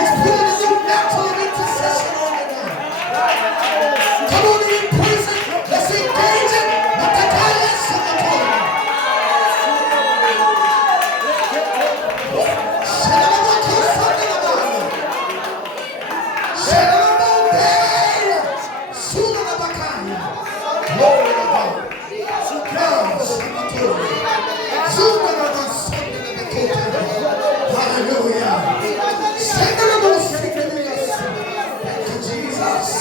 He's putting a new mantle of intercession. Glory to God. Hallelujah. Thank you, Jesus.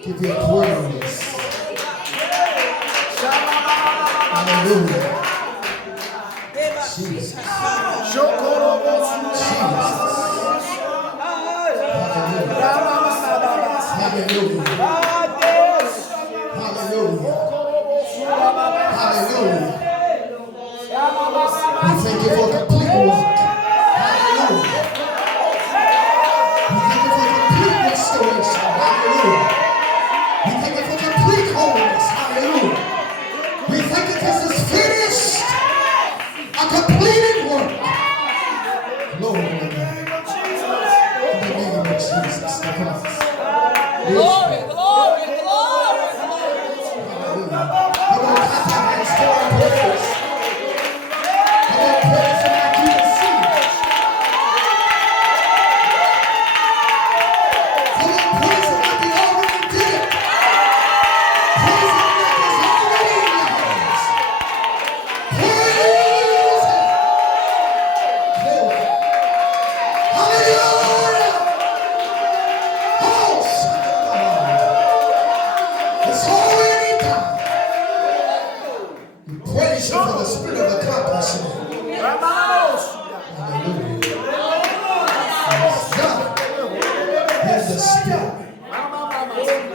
Give you praise. Hallelujah. Jesus. Jesus. Hallelujah. Hallelujah. Hallelujah. We thank you for complete work. Hallelujah. We thank you for complete restoration. Hallelujah. We thank you for complete holiness. Hallelujah. We thank you because it's finished. A completed work. Glory to God. In the name of Jesus the Christ. Glory, glory, glory. Hallelujah. Come on, clap your hands for our praise. Come on, praise Him like you can see. Come on, praise Him like He already did it. Praise Him like He's already in your hands. Praise Him. Glory. Hallelujah. Oh, it's already done. We praise you for the spirit of accomplishment. Hallelujah. It's done. In the spirit. It's done.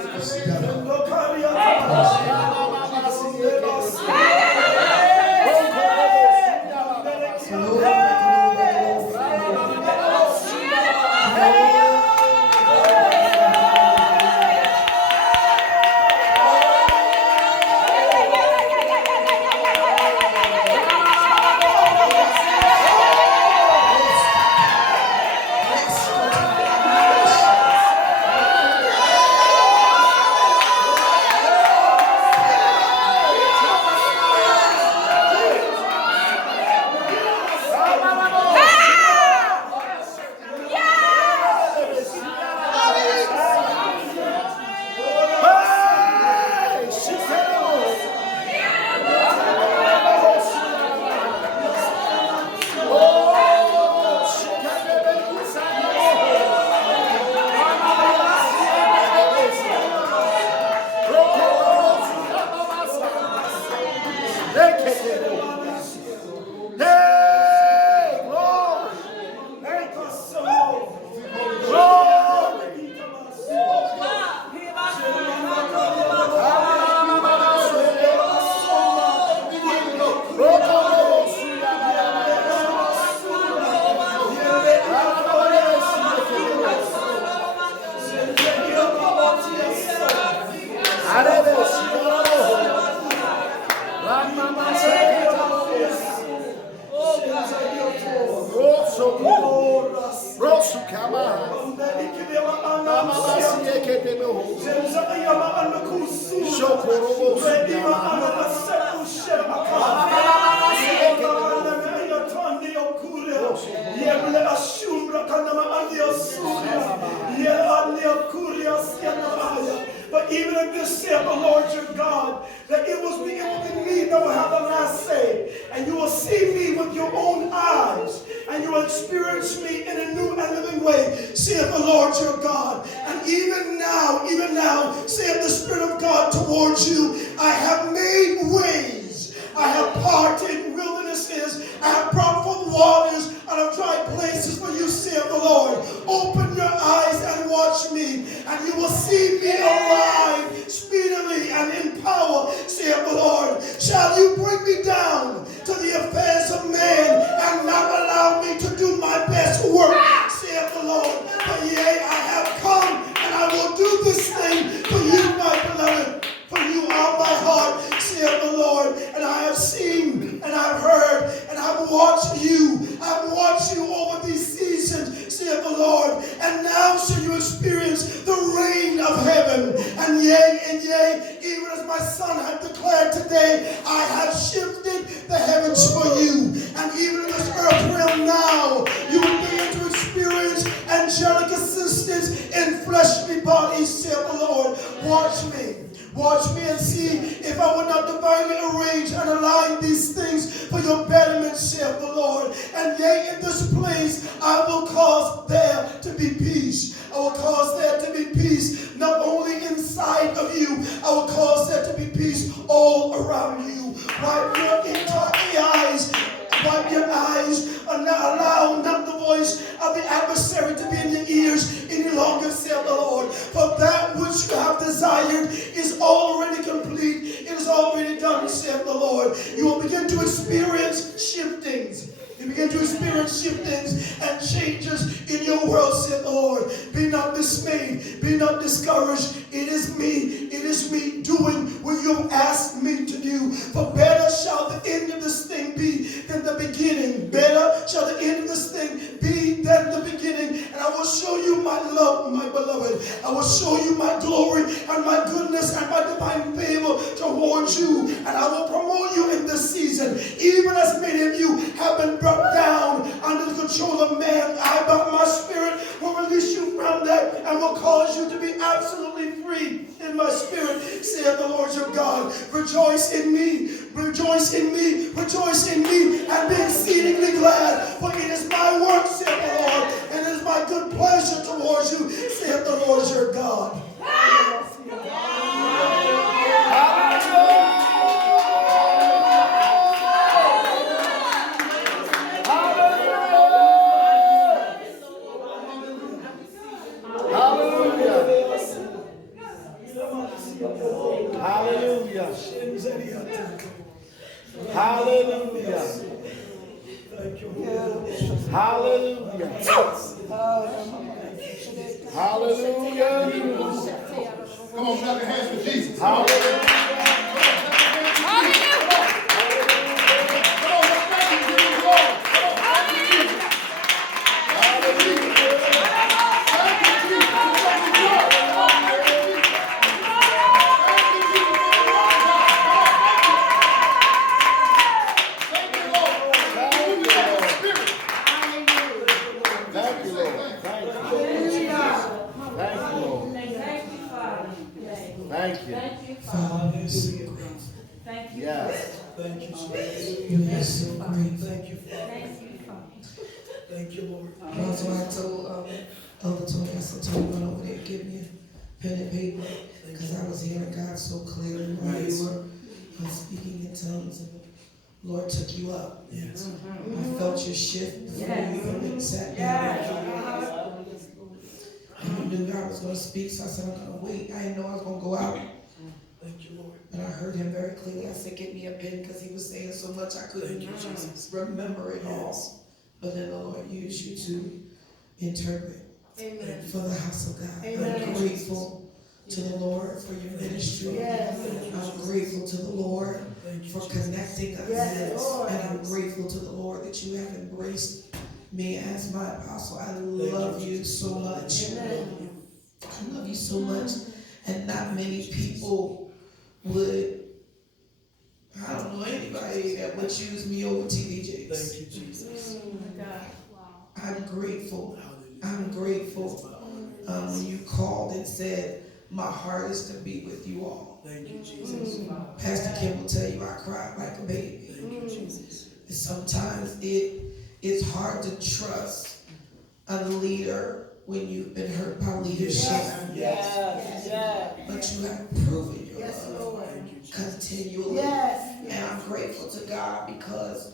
But even if this said the Lord your God, that it will be me that will have the last say, and you will see me with your own eyes, and you will experience me in a new and living way, saith the Lord your God. And even now, saith the Spirit of God towards you, I have made ways, I have parted wildernesses, I have brought forth waters out of dry places for you, saith the Lord. Open your eyes. will see me arrive speedily and in power, saith the Lord. Shall you bring me down to the affairs of man and not allow me to do my best work, saith the Lord? For yea, I have come, and I will do this thing for you, my beloved. For you are my heart, saith the Lord. And I have seen, and I've heard, and I've watched you. I've watched you over these seasons, saith the Lord. And now shall you experience the reign of heaven. And yea, even as my son had declared today, I have shifted the heavens for you. And even in this earth realm now, you will begin to experience angelic assistance in fleshly bodies, saith the Lord. Watch me. Watch me and see if I will not divinely arrange and align these things for your betterment, saith the Lord. And yea, in this place I will cause there to be peace. I will cause there to be peace not only inside of you, I will cause there to be peace all around you. Wipe your entire eyes. Wipe your eyes and not allow not the voice of the adversary to be in your ears any longer, saith the Lord. For that which you have desired is already complete. It is already done, saith the Lord. You will begin to experience shiftings. You begin to experience shiftings and changes in your world, saith the Lord. Be not dismayed. Be not discouraged. It is me. It is me doing what you have asked me to do. For better shall the end of this thing be than the beginning. Better shall the end of this thing be than the beginning. And I will show you my love, my beloved. I will show you my glory and my goodness and my divine favor towards you. And I will promote you in this season. Even as many of you have been brought down under the control of man, I, by my spirit, will release you from that and will cause you to be absolutely free in my spirit, saith the Lord your God. Rejoice in me, rejoice in me, rejoice in me, and be exceedingly glad, for it is my work, saith the Lord, and it is my good pleasure towards you, saith the Lord your God. Hallelujah. Hallelujah. Hallelujah. Hallelujah. Come on, clap your hands for Jesus. Hallelujah. Thank you. Thank you, Father, Thank you. Yes. thank you, Jesus. You're so great. Thank you, Father. Thank you, Father. Thank you, Lord. Also, I told Elder Tony, I said, Tony, run over there, give me a pen and paper, because I was hearing God so clearly while you were speaking in tongues, and the Lord took you up. Yes. I felt your shift before you even sat down. And you knew God was going to speak, so I said, I'm going to wait. I didn't know I was going to go out. Thank you, Lord. But I heard him very clearly. I said, get me a pen, because he was saying so much I couldn't remember it all. But then the Lord used you to interpret for the house of God. I'm grateful to the Lord for your ministry. I'm grateful to the Lord for connecting us. And I'm grateful to the Lord that you have embraced me as my apostle. I love you so much. I love you so much. And not many people would, I don't know anybody that would choose me over TD Jakes. Thank you, Jesus. I'm grateful. I'm grateful when you called and said, my heart is to be with you all. Thank you, Jesus. Pastor Kim will tell you I cried like a baby. Thank you, Jesus. And sometimes it's hard to trust a leader when you've been hurt by leadership. But you have proven your love continually. And I'm grateful to God because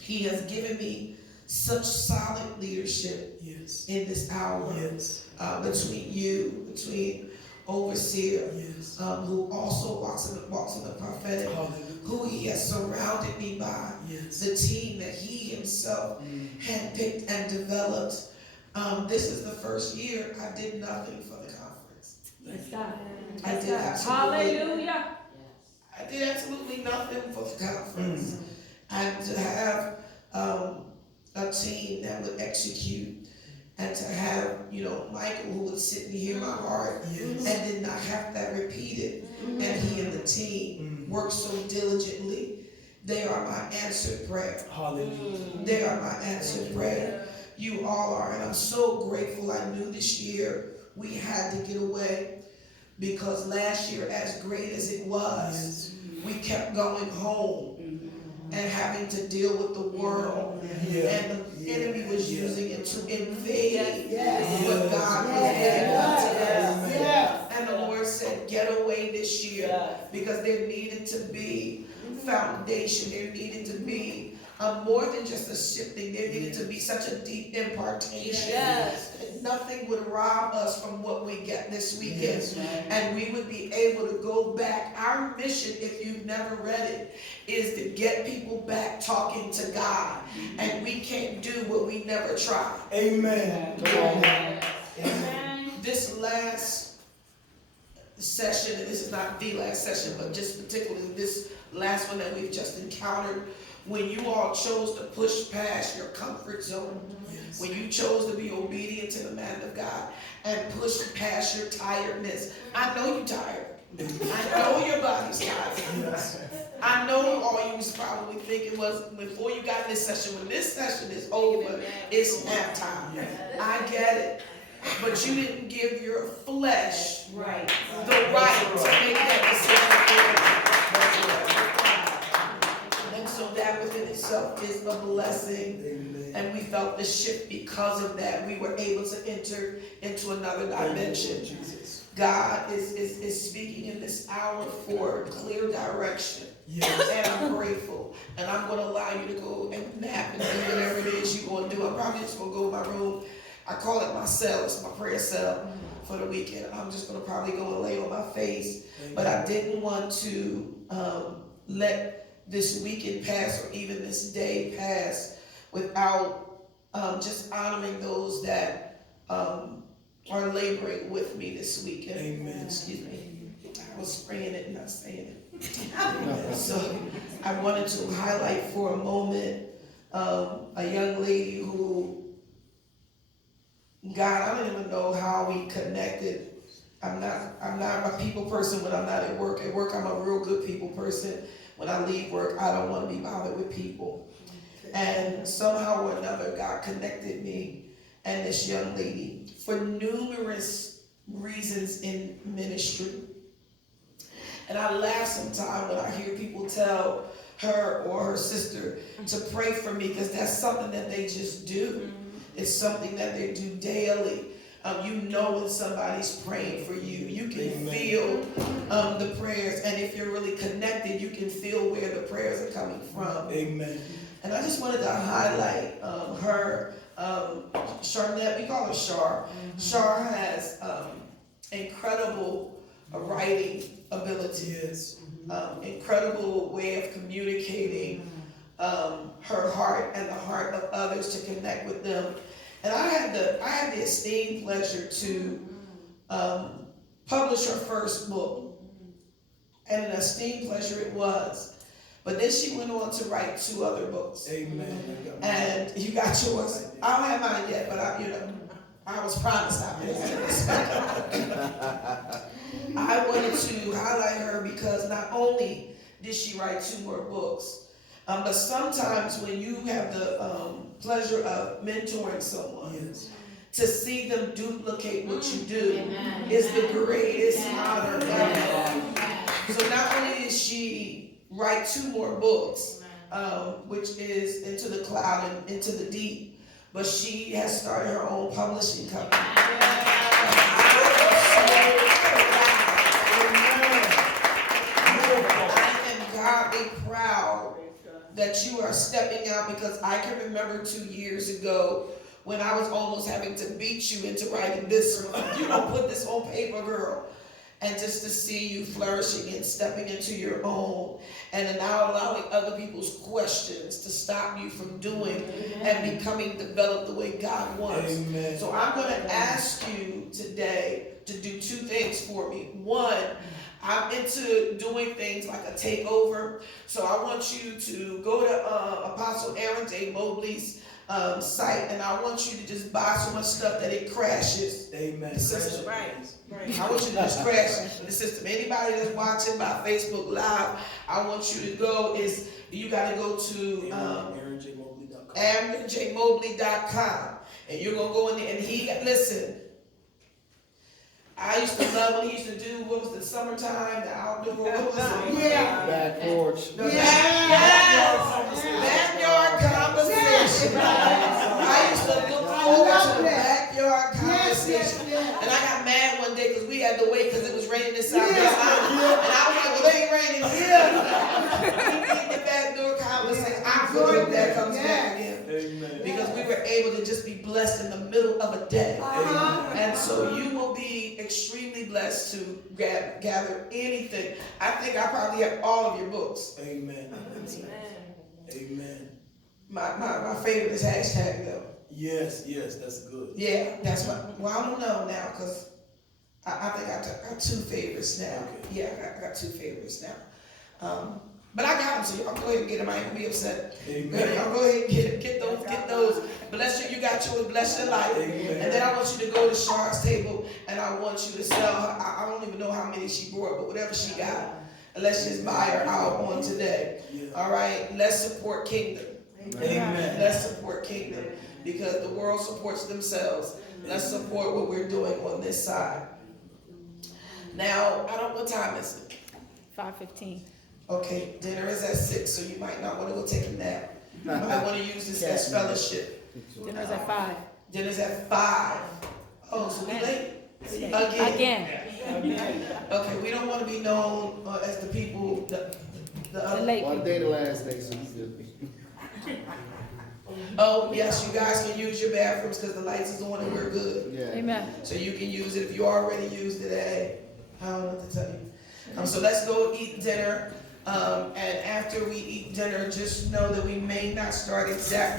he has given me such solid leadership Yes. in this hour. Yes. Between you, between overseer, Yes. who also walks in the prophetic, Hallelujah. who he has surrounded me by, Yes. the team that he himself handpicked and developed. This is the first year I did nothing for the conference. Yes, God. I Yes, did God. absolutely, Hallelujah. I did absolutely nothing for the conference. And to have a team that would execute, and to have, Michael who would sit and hear my heart Yes. and did not have that repeated, and he and the team worked so diligently. They are my answered prayer. Hallelujah. They are my answered prayer. You all are, and I'm so grateful. I knew this year we had to get away, because last year, as great as it was, we kept going home and having to deal with the world, and the enemy was using it to invade what God was giving unto us. And the Lord said, get away this year, because there needed to be foundation. There needed to be more than just a shifting. There needed to be such a deep impartation that nothing would rob us from what we get this weekend. And we would be able to go back. Our mission, if you've never read it, is to get people back talking to God. And we can't do what we never tried. Amen. Amen. This last session, and this is not the last session, but just particularly this last one that we've just encountered, when you all chose to push past your comfort zone, when you chose to be obedient to the man of God and push past your tiredness. I know you're tired. I know your body's tired. I know all you was probably thinking was, before you got in this session, when this session is over, it's nap time. I get it. But you didn't give your flesh the right to make that decision. And so that within itself is a blessing. And we felt the shift because of that. We were able to enter into another dimension. God is speaking in this hour for clear direction. And I'm grateful. And I'm going to allow you to go and nap and do whatever it is you're going to do. I'm probably just going to go in my room. I call it my cell. It's my prayer cell for the weekend. I'm just going to probably go and lay on my face. But I didn't want to let this weekend pass, or even this day pass, without just honoring those that are laboring with me this weekend. Amen. Excuse me. I was spraying it and not saying it. So I wanted to highlight for a moment a young lady who, God, I don't even know how we connected. I'm not a people person when I'm not at work. At work, I'm a real good people person. When I leave work, I don't want to be bothered with people. And somehow or another, God connected me and this young lady for numerous reasons in ministry. And I laugh sometimes when I hear people tell her or her sister to pray for me, because that's something that they just do. It's something that they do daily. You know when somebody's praying for you. You can feel the prayers, and if you're really connected, you can feel where the prayers are coming from. Amen. And I just wanted to highlight her, Charnette. We call her Char. Char has incredible writing ability. Yes. Incredible way of communicating her heart and the heart of others to connect with them. And I had the esteemed pleasure to publish her first book, and an esteemed pleasure it was. But then she went on to write 2 other books. Amen. And you got yours. I don't have mine yet, but I was promised I would. I wanted to highlight her because not only did she write 2 more books, but sometimes when you have the pleasure of mentoring someone, to see them duplicate what you do is the greatest honor ever. So not only did she write 2 more books, which is Into the Cloud and Into the Deep, but she has started her own publishing company. I am godly proud that you are stepping out, because I can remember 2 years ago when I was almost having to beat you into writing this one. You don't put this on paper, girl. And just to see you flourishing and stepping into your own, and not allowing other people's questions to stop you from doing and becoming developed the way God wants. Amen. So I'm going to ask you today to do 2 things for me. One, I'm into doing things like a takeover. So I want you to go to Apostle Aaron J. Mobley's site, and I want you to just buy so much stuff that it crashes Amen. the system. Right. I want you to just crash the system. Anybody that's watching by Facebook Live, I want you to go. You got to go to AaronJMobley.com, and you're gonna go in there. And listen. I used to love when he used to do, what was the summertime, the outdoor, what was it? Yeah. Back porch. The backyard conversation. I used to look forward to the backyard conversation. And I got mad one day because we had to wait because it was raining in South Carolina. And I was like, well, it ain't raining here. We need the backdoor conversation. I feel like that comes back again. Amen. Because we were able to just be blessed in the middle of a day. Amen. And so you will be extremely blessed to gather anything. I think I probably have all of your books. Amen. Amen. My favorite is hashtag though. Yes, that's good. Yeah, that's what. Well, I don't know now because I think I got 2 favorites now. Okay. Yeah, I got 2 favorites now. But I got them, so y'all go ahead and get them. I ain't gonna be upset. Amen. Y'all go ahead and get those. Bless you. You got yours. Bless your life. Amen. And then I want you to go to Shark's table, and I want you to sell her. I don't even know how many she brought, but whatever she got, let's just buy her out on today. Yeah. All right. Let's support Kingdom. Amen. Let's support Kingdom, because the world supports themselves. Let's support what we're doing on this side. Now, what time is it? 5:15. Okay, dinner is at 6, so you might not want to go take a nap. You might want to use this as fellowship. Dinner's at 5. Dinner's at 5. Oh, so we late? Again. Okay, we don't want to be known as the people, the other. Late. One day the last day, so you good. Oh, yes, you guys can use your bathrooms because the lights is on and we're good. Yeah. Amen. So you can use it if you already used it. Hey, I don't know what to tell you. So let's go eat dinner. And after we eat dinner, just know that we may not start exactly